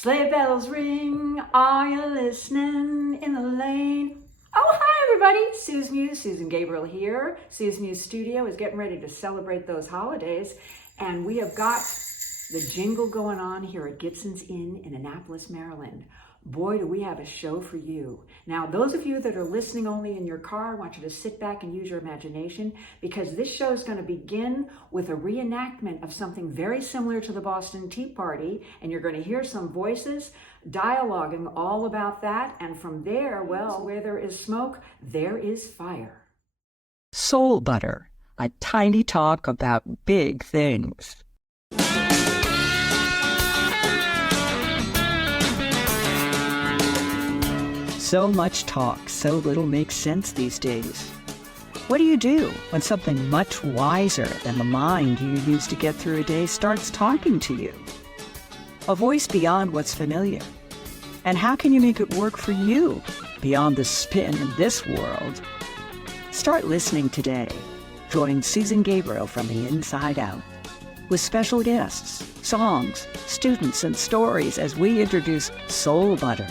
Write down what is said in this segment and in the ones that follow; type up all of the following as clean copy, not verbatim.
Sleigh bells ring, are you listening in the lane? Oh, hi everybody, SuzeMuze, Susan Gabriel here. SuzeMuze Studio is getting ready to celebrate those holidays, and we have got the jingle going on here at Gibsons Inn in Annapolis, Maryland. Boy, do we have a show for you. Now, those of you that are listening only in your car, I want you to sit back and use your imagination, because this show is going to begin with a reenactment of something very similar to the Boston Tea Party, and you're going to hear some voices dialoguing all about that, and from there, well, where there is smoke, there is fire. Soul Butter, a tiny talk about big things. So much talk, so little makes sense these days. What do you do when something much wiser than the mind you use to get through a day starts talking to you? A voice beyond what's familiar. And how can you make it work for you beyond the spin in this world? Start listening today. Join Susan Gabriel from the inside out, with special guests, songs, students, and stories as we introduce Soul Butter,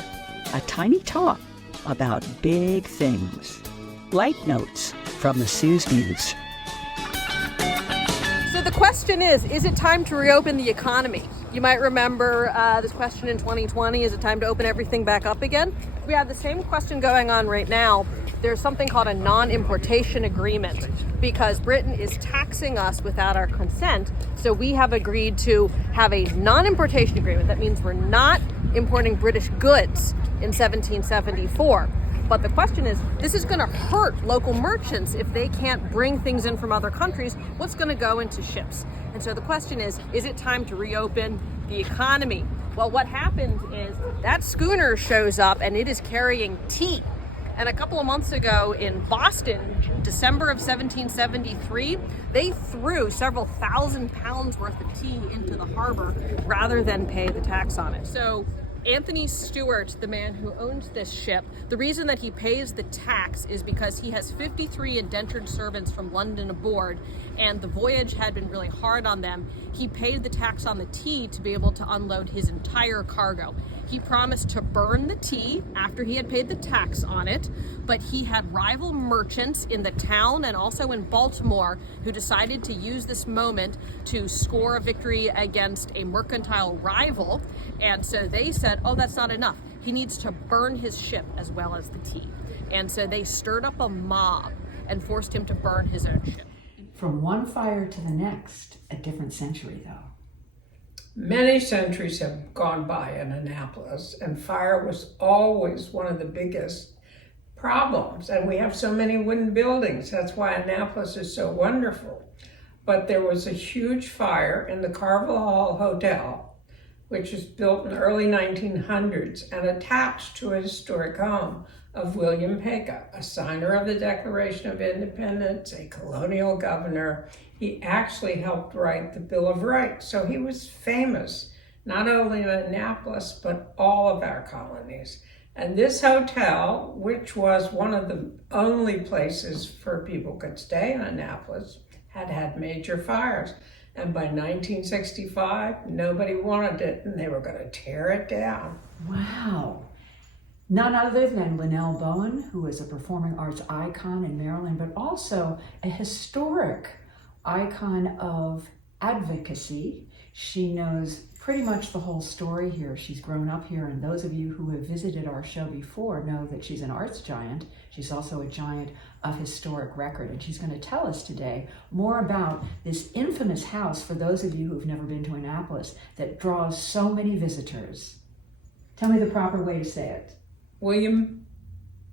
a tiny talk about big things. Light notes from the SuzeMuze. So the question is it time to reopen the economy? You might remember this question in 2020, is it time to open everything back up again? We have the same question going on right now. There's something called a non-importation agreement because Britain is taxing us without our consent. So we have agreed to have a non-importation agreement. That means we're not importing British goods in 1774. But the question is, this is going to hurt local merchants if they can't bring things in from other countries. What's going to go into ships? And so the question is it time to reopen the economy? Well, what happens is that schooner shows up and it is carrying tea. And a couple of months ago in Boston, December of 1773, they threw several thousand pounds worth of tea into the harbor rather than pay the tax on it. So Anthony Stewart, the man who owns this ship, the reason that he pays the tax is because he has 53 indentured servants from London aboard, and the voyage had been really hard on them. He paid the tax on the tea to be able to unload his entire cargo. He promised to burn the tea after he had paid the tax on it, but he had rival merchants in the town and also in Baltimore who decided to use this moment to score a victory against a mercantile rival. And so they said, oh, that's not enough. He needs to burn his ship as well as the tea. And so they stirred up a mob and forced him to burn his own ship. From one fire to the next, a different century though. Many centuries have gone by in Annapolis, and fire was always one of the biggest problems. And we have so many wooden buildings. That's why Annapolis is so wonderful. But there was a huge fire in the Carville Hall Hotel, which was built in the early 1900s and attached to a historic home of William Paca, a signer of the Declaration of Independence, a colonial governor. He actually helped write the Bill of Rights. So he was famous, not only in Annapolis, but all of our colonies. And this hotel, which was one of the only places for people could stay in Annapolis, had had major fires. And by 1965, nobody wanted it, and they were going to tear it down. Wow. None other than Linnell Bowen, who is a performing arts icon in Maryland, but also a historic icon of advocacy. She knows pretty much the whole story here. She's grown up here, and those of you who have visited our show before know that she's an arts giant. She's also a giant of historic record, and she's going to tell us today more about this infamous house, for those of you who've never been to Annapolis, that draws so many visitors. Tell me the proper way to say it. William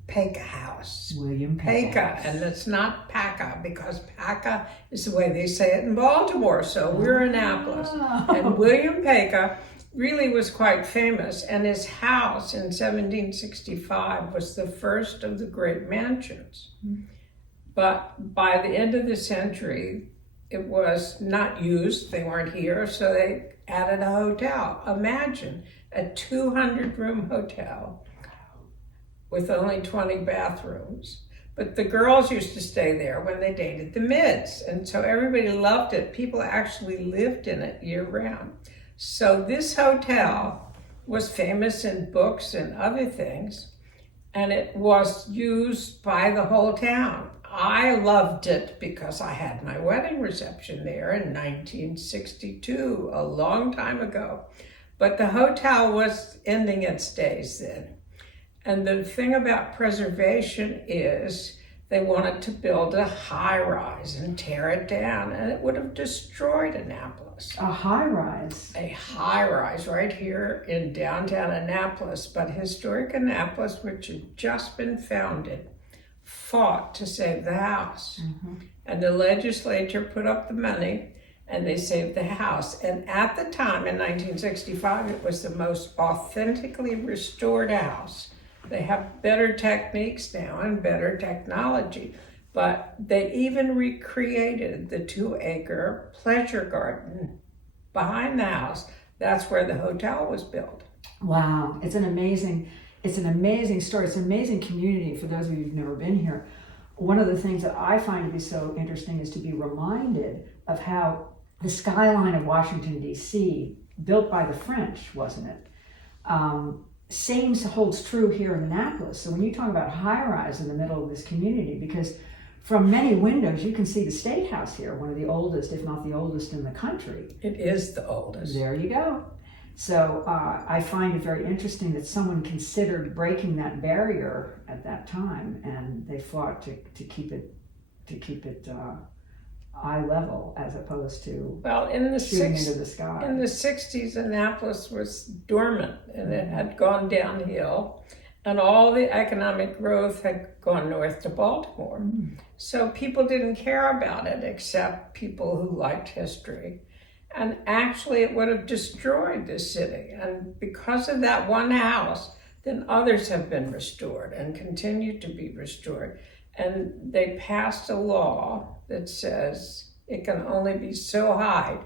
Paca House. William Paca, and it's not Paca, because Paca is the way they say it in Baltimore, so we're Annapolis. And William Paca really was quite famous, and his house in 1765 was the first of the great mansions. But by the end of the century, it was not used, they weren't here, so they added a hotel. Imagine a 200-room hotel with only 20 bathrooms. But the girls used to stay there when they dated the mids. And so everybody loved it. People actually lived in it year round. So this hotel was famous in books and other things, and it was used by the whole town. I loved it because I had my wedding reception there in 1962, a long time ago. But the hotel was ending its days then. And the thing about preservation is they wanted to build a high-rise and tear it down, and it would have destroyed Annapolis. A high-rise? A high-rise right here in downtown Annapolis. But historic Annapolis, which had just been founded, fought to save the house. And the legislature put up the money, and they saved the house. And at the time, in 1965, it was the most authentically restored house. They have better techniques now and better technology, but they even recreated the 2-acre pleasure garden behind the house. That's where the hotel was built. Wow, it's an amazing story. It's an amazing community for those of you who've never been here. One of the things that I find to be so interesting is to be reminded of how the skyline of Washington, D.C., built by the French, wasn't it? Holds true here in Annapolis. So when you talk about high-rise in the middle of this community, because from many windows you can see the State House here, one of the oldest, if not the oldest in the country. It is the oldest. There you go. So I find it very interesting that someone considered breaking that barrier at that time, and they fought to keep it eye level as opposed to shooting into the sky. In the 60s, Annapolis was dormant, and it had gone downhill, and all the economic growth had gone north to Baltimore. So people didn't care about it except people who liked history. And actually, it would have destroyed the city. And because of that one house, then others have been restored and continue to be restored. And they passed a law that says it can only be so high.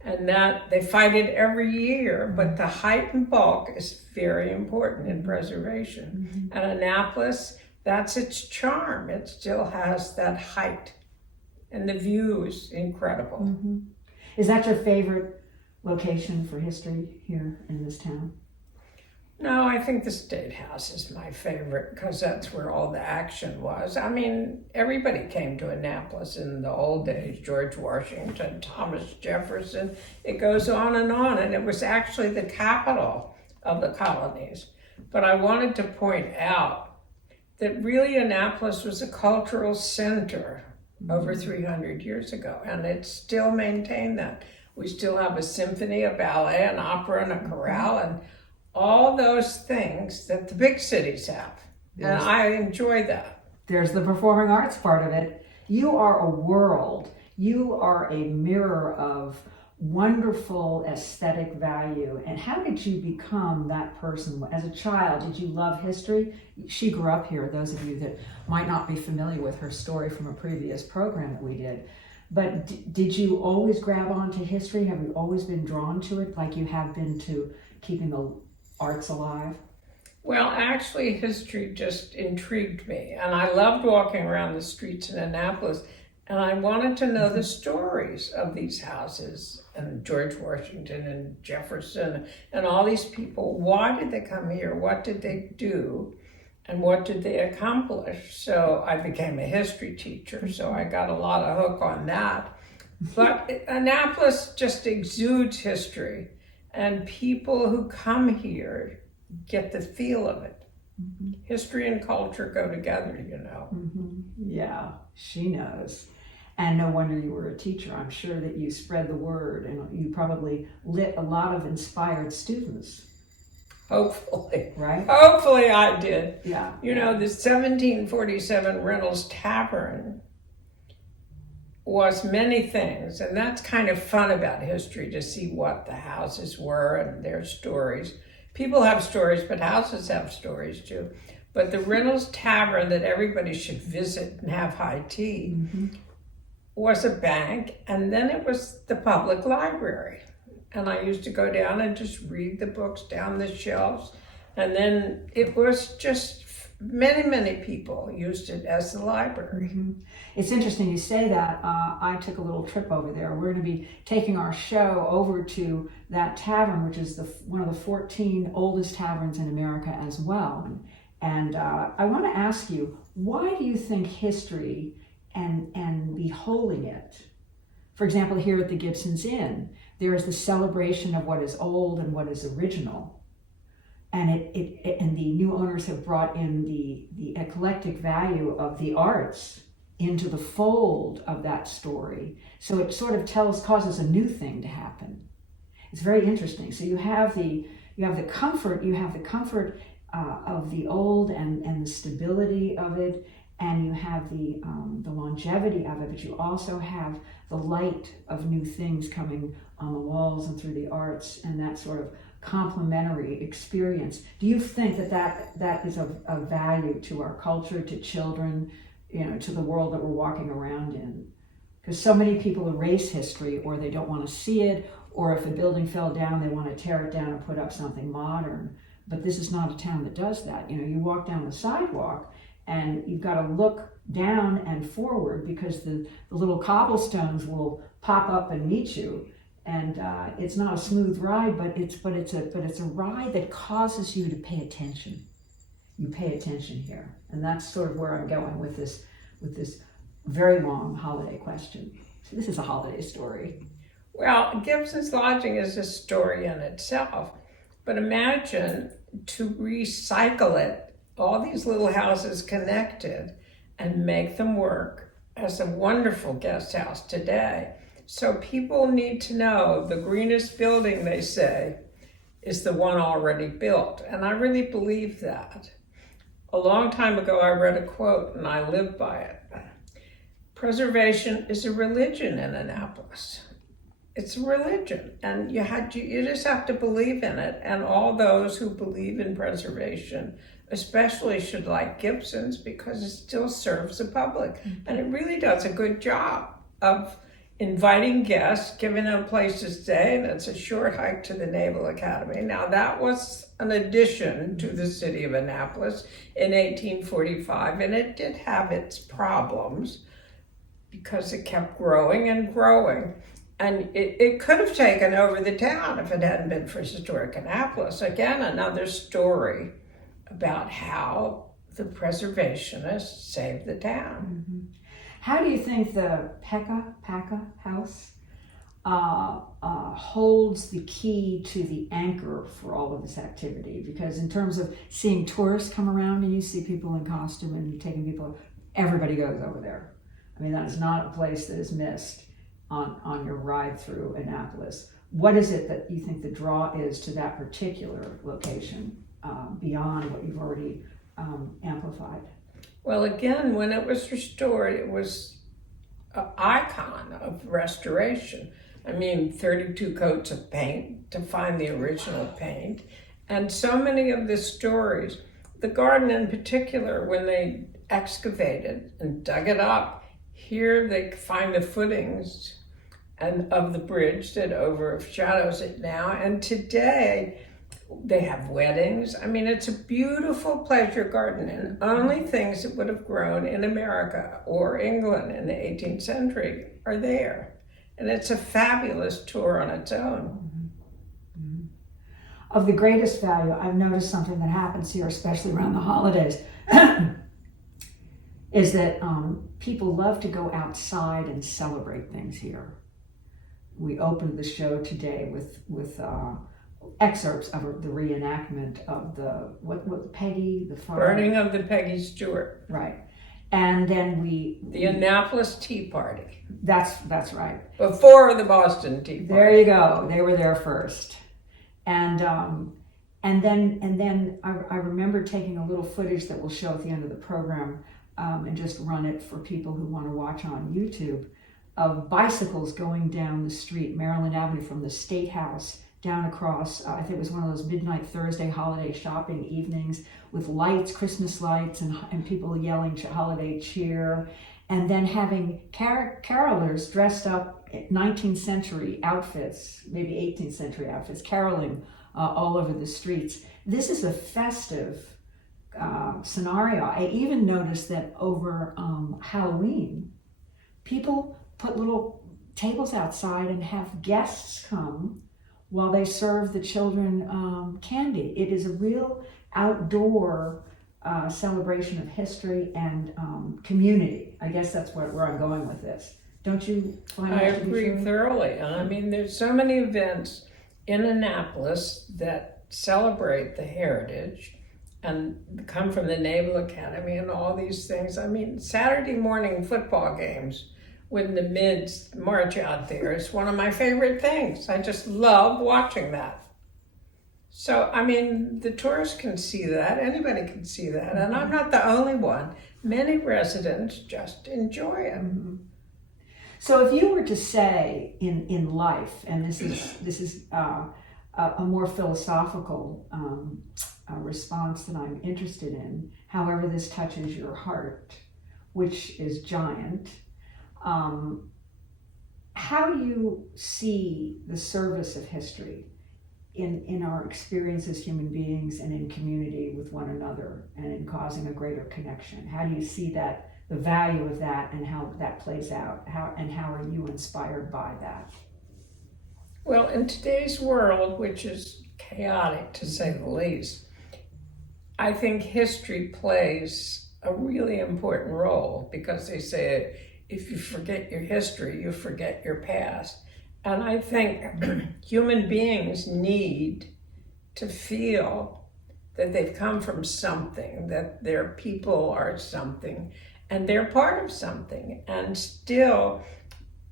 And that they fight it every year, but the height and bulk is very important in preservation. And Annapolis, that's its charm. It still has that height. And the view is incredible. Is that your favorite location for history here in this town? No, I think the State House is my favorite because that's where all the action was. I mean, everybody came to Annapolis in the old days. George Washington, Thomas Jefferson, it goes on, and it was actually the capital of the colonies. But I wanted to point out that really Annapolis was a cultural center over 300 years ago, and it's still maintained that. We still have a symphony, a ballet, an opera, and a chorale, and all those things that the big cities have. And I enjoy that. There's the performing arts part of it. You are a world. You are a mirror of wonderful aesthetic value. And how did you become that person? As a child, did you love history? She grew up here, those of you that might not be familiar with her story from a previous program that we did. But did you always grab onto history? Have you always been drawn to it like you have been to keeping the arts alive? Well, actually, history just intrigued me. And I loved walking around the streets in Annapolis. And I wanted to know the stories of these houses and George Washington and Jefferson and all these people. Why did they come here? What did they do? And what did they accomplish? So I became a history teacher, so I got a lot of hook on that. But Annapolis just exudes history, and people who come here get the feel of it. History and culture go together, you know. Yeah, she knows. And no wonder you were a teacher. I'm sure that you spread the word, and you probably lit a lot of inspired students. Hopefully. Right? Hopefully I did. Yeah. You know, the 1747 Reynolds Tavern was many things, and that's kind of fun about history, to see what the houses were and their stories. People have stories, but houses have stories too. But the Reynolds Tavern that everybody should visit and have high tea was a bank, and then it was the public library. And I used to go down and just read the books down the shelves. And then it was just many people used it as the library. It's interesting you say that. I took a little trip over there. We're going to be taking our show over to that tavern, which is one of the 14 oldest taverns in America as well. And I want to ask you, why do you think history and beholding it, for example, here at the Gibsons Inn, there is the celebration of what is old and what is original. And and the new owners have brought in the eclectic value of the arts into the fold of that story. So it sort of causes a new thing to happen. It's very interesting. So you have the comfort of the old and the stability of it, and you have the longevity of it, but you also have the light of new things coming on the walls and through the arts, and that sort of complementary experience. Do you think that is of value to our culture, to children, to the world that we're walking around in? Because so many people erase history, or they don't want to see it, or if a building fell down, they want to tear it down and put up something modern. But this is not a town that does that. You walk down the sidewalk and you've got to look down and forward, because the little cobblestones will pop up and meet you. And it's not a smooth ride, but it's a ride that causes you to pay attention. You pay attention here, and that's sort of where I'm going with this very long holiday question. So this is a holiday story. Well, Gibson's Lodging is a story in itself, but imagine to recycle it, all these little houses connected, and make them work as a wonderful guest house today. So people need to know the greenest building, they say, is the one already built. And I really believe that. A long time ago, I read a quote and I live by it. Preservation is a religion in Annapolis. It's a religion, and you just have to believe in it. And all those who believe in preservation especially should like Gibson's, because it still serves the public. And it really does a good job of inviting guests, giving them a place to stay, and it's a short hike to the Naval Academy. Now, that was an addition to the city of Annapolis in 1845, and it did have its problems because it kept growing and growing. And it could have taken over the town if it hadn't been for historic Annapolis. Again, another story about how the preservationists saved the town. Mm-hmm. How do you think the Paca House holds the key to the anchor for all of this activity? Because in terms of seeing tourists come around and you see people in costume and taking people, everybody goes over there. I mean, that is not a place that is missed on your ride through Annapolis. What is it that you think the draw is to that particular location beyond what you've already amplified? Well, again, when it was restored, it was an icon of restoration. I mean, 32 coats of paint to find the original paint. And so many of the stories, the garden in particular, when they excavated and dug it up, here they find the footings and of the bridge that overshadows it now. And today, they have weddings. I mean, it's a beautiful pleasure garden, and only things that would have grown in America or England in the 18th century are there. And it's a fabulous tour on its own. Mm-hmm. Of the greatest value, I've noticed something that happens here, especially around the holidays, is that people love to go outside and celebrate things here. We opened the show today with excerpts of the reenactment of the Peggy, the burning of the Peggy Stewart. Right. And then the Annapolis Tea Party. That's right. Before the Boston Tea Party. There you go. They were there first. And then I remember taking a little footage that we'll show at the end of the program and just run it for people who want to watch on YouTube, of bicycles going down the street, Maryland Avenue, from the State House down across, I think it was one of those midnight Thursday holiday shopping evenings with lights, Christmas lights, and people yelling holiday cheer, and then having carolers dressed up in 19th century outfits, maybe 18th century outfits, caroling all over the streets. This is a festive scenario. I even noticed that over Halloween, people put little tables outside and have guests come while they serve the children candy. It is a real outdoor celebration of history and community. I guess that's where I'm going with this. Don't you find I that to be agree true? thoroughly. I mean, there's so many events in Annapolis that celebrate the heritage and come from the Naval Academy and all these things. I mean, Saturday morning football games when the mids march out there is one of my favorite things. I just love watching that. So, I mean, the tourists can see that, anybody can see that, and I'm not the only one. Many residents just enjoy it. Mm-hmm. So if you were to say in life, and this is a more philosophical response that I'm interested in, however this touches your heart, which is giant, how do you see the service of history in our experience as human beings and in community with one another and in causing a greater connection? How do you see that, the value of that, and how that plays out? How are you inspired by that? Well, in today's world, which is chaotic to say the least, I think history plays a really important role, because they say if you forget your history, you forget your past. And I think human beings need to feel that they've come from something, that their people are something, and they're part of something. And still,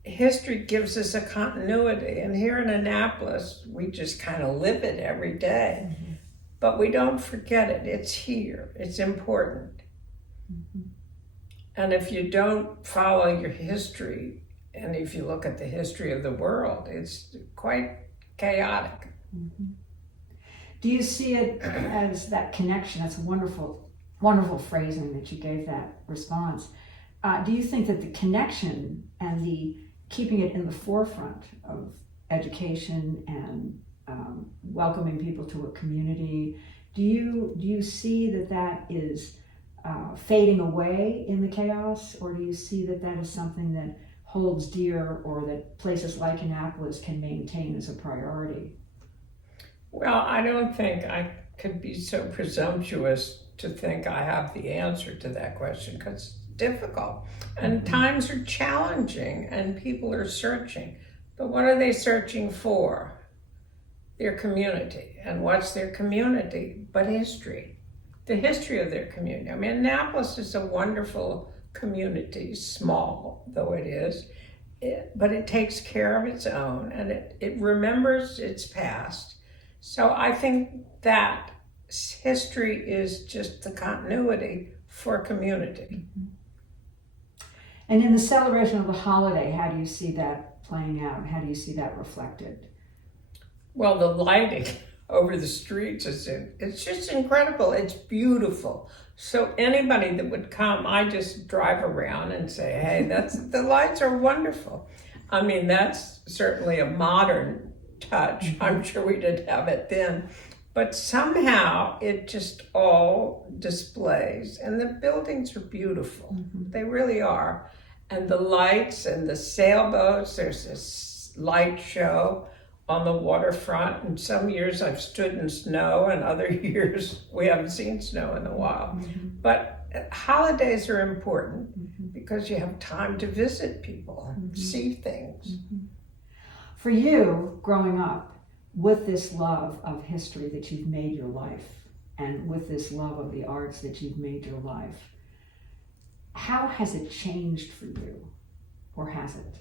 history gives us a continuity. And here in Annapolis, we just kind of live it every day. Mm-hmm. But we don't forget it. It's here. It's important. Mm-hmm. And if you don't follow your history, and if you look at the history of the world, it's quite chaotic. Mm-hmm. Do you see it as that connection? That's a wonderful, wonderful phrasing that you gave that response. Do you think that the connection and the keeping it in the forefront of education and welcoming people to a community, do you see that is fading away in the chaos, or do you see that is something that holds dear, or that places like Annapolis can maintain as a priority? Well, I don't think I could be so presumptuous to think I have the answer to that question, because it's difficult. And times are challenging and people are searching. But what are they searching for? Their community. And what's their community but history? The history of their community. I mean, Annapolis is a wonderful community, small though it is, but it takes care of its own, and it remembers its past. So I think that history is just the continuity for community. And in the celebration of the holiday, how do you see that playing out? How do you see that reflected? Well, the lighting over the streets it's just incredible. It's beautiful. So anybody that would come, I just drive around and say, hey, the lights are wonderful. I mean, that's certainly a modern touch. I'm sure we didn't have it then. But somehow it just all displays. And the buildings are beautiful. Mm-hmm. They really are. And the lights and the sailboats, there's this light show on the waterfront. And some years I've stood in snow, and other years we haven't seen snow in a while. Mm-hmm. But holidays are important because you have time to visit people, see things. Mm-hmm. For you, growing up, with this love of history that you've made your life, and with this love of the arts that you've made your life, how has it changed for you, or has it?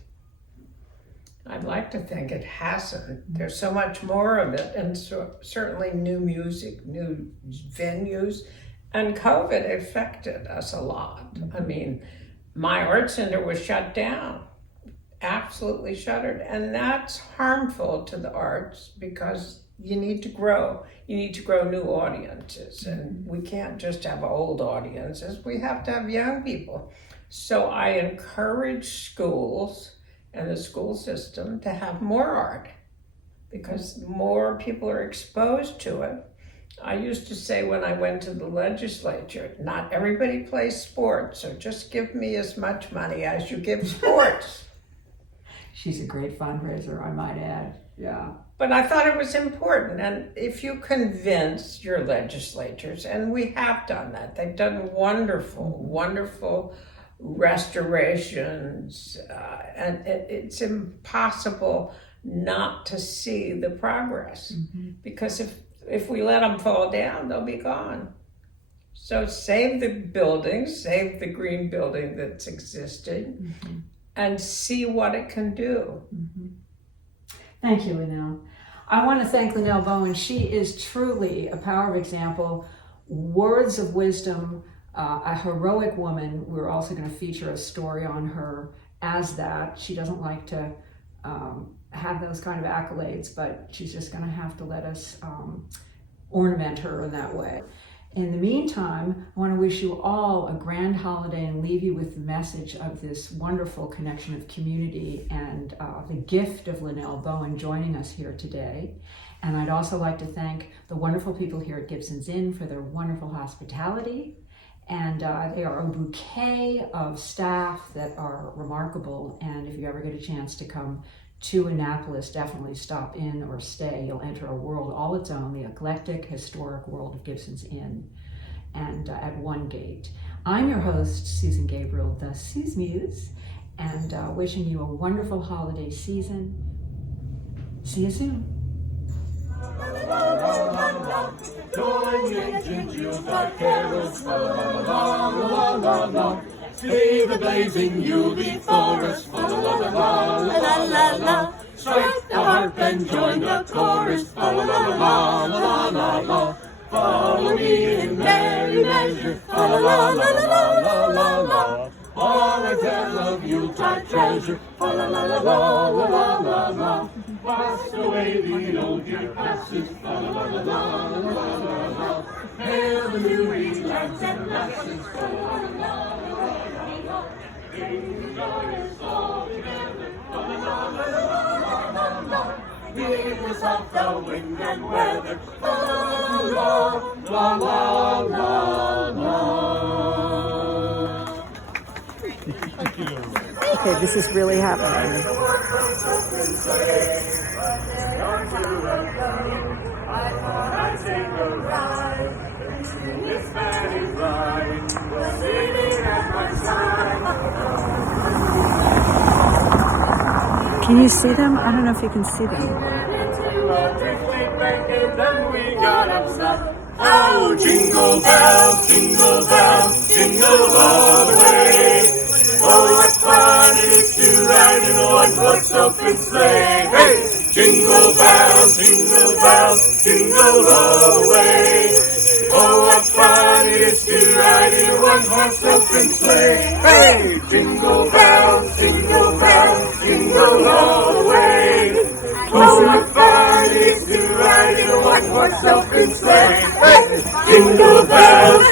I'd like to think it hasn't. There's so much more of it, and so certainly new music, new venues, and COVID affected us a lot. I mean, my art center was shut down, absolutely shuttered, and that's harmful to the arts because you need to grow. You need to grow new audiences, and we can't just have old audiences. We have to have young people. So I encourage schools and the school system to have more art, because more people are exposed to it. I used to say when I went to the legislature, not everybody plays sports, so just give me as much money as you give sports. She's a great fundraiser, I might add. Yeah. But I thought it was important, and if you convince your legislators, and we have done that, they've done wonderful restorations, and it's impossible not to see the progress, because if we let them fall down, they'll be gone. So save the buildings, save the green building that's existed, and see what it can do. Thank you, Linnell. I want to thank Linnell Bowen. She is truly a power of example, words of wisdom, a heroic woman. We're also going to feature a story on her as that. She doesn't like to have those kind of accolades, but she's just going to have to let us ornament her in that way. In the meantime, I want to wish you all a grand holiday and leave you with the message of this wonderful connection of community and the gift of Linnell Bowen joining us here today. And I'd also like to thank the wonderful people here at Gibsons Inn for their wonderful hospitality. And they are a bouquet of staff that are remarkable. And if you ever get a chance to come to Annapolis, definitely stop in or stay. You'll enter a world all its own, the eclectic, historic world of Gibsons Inn, and at one gate. I'm your host, Susan Gabriel, the SuzeMuze, and wishing you a wonderful holiday season. See you soon. See the blazing Yule before us, fa la la la la la la. Strike the harp and join the chorus, fa la la la la la la. Follow me in merry measure, fa la la la la la la la. All I tell of Yuletide treasure, fa la la la la la la la. Wash away the old year passes, fa la la la la la la la. Hail the new year lads and lasses, fa la la la la. Heedless of the wind and weather, la la la la la la. Okay, this is really happening. Can you see them? I don't know if you can see them. Oh, jingle bells, jingle all the way. Oh, what fun it is to ride in a one-horse open sleigh. Hey, jingle bells, jingle all the way. Oh, what fun it is to ride in a one-horse open sleigh. Hey, jingle bells, jingle all the way. Oh, what fun it is to ride in a one-horse open sleigh. Hey, jingle bells,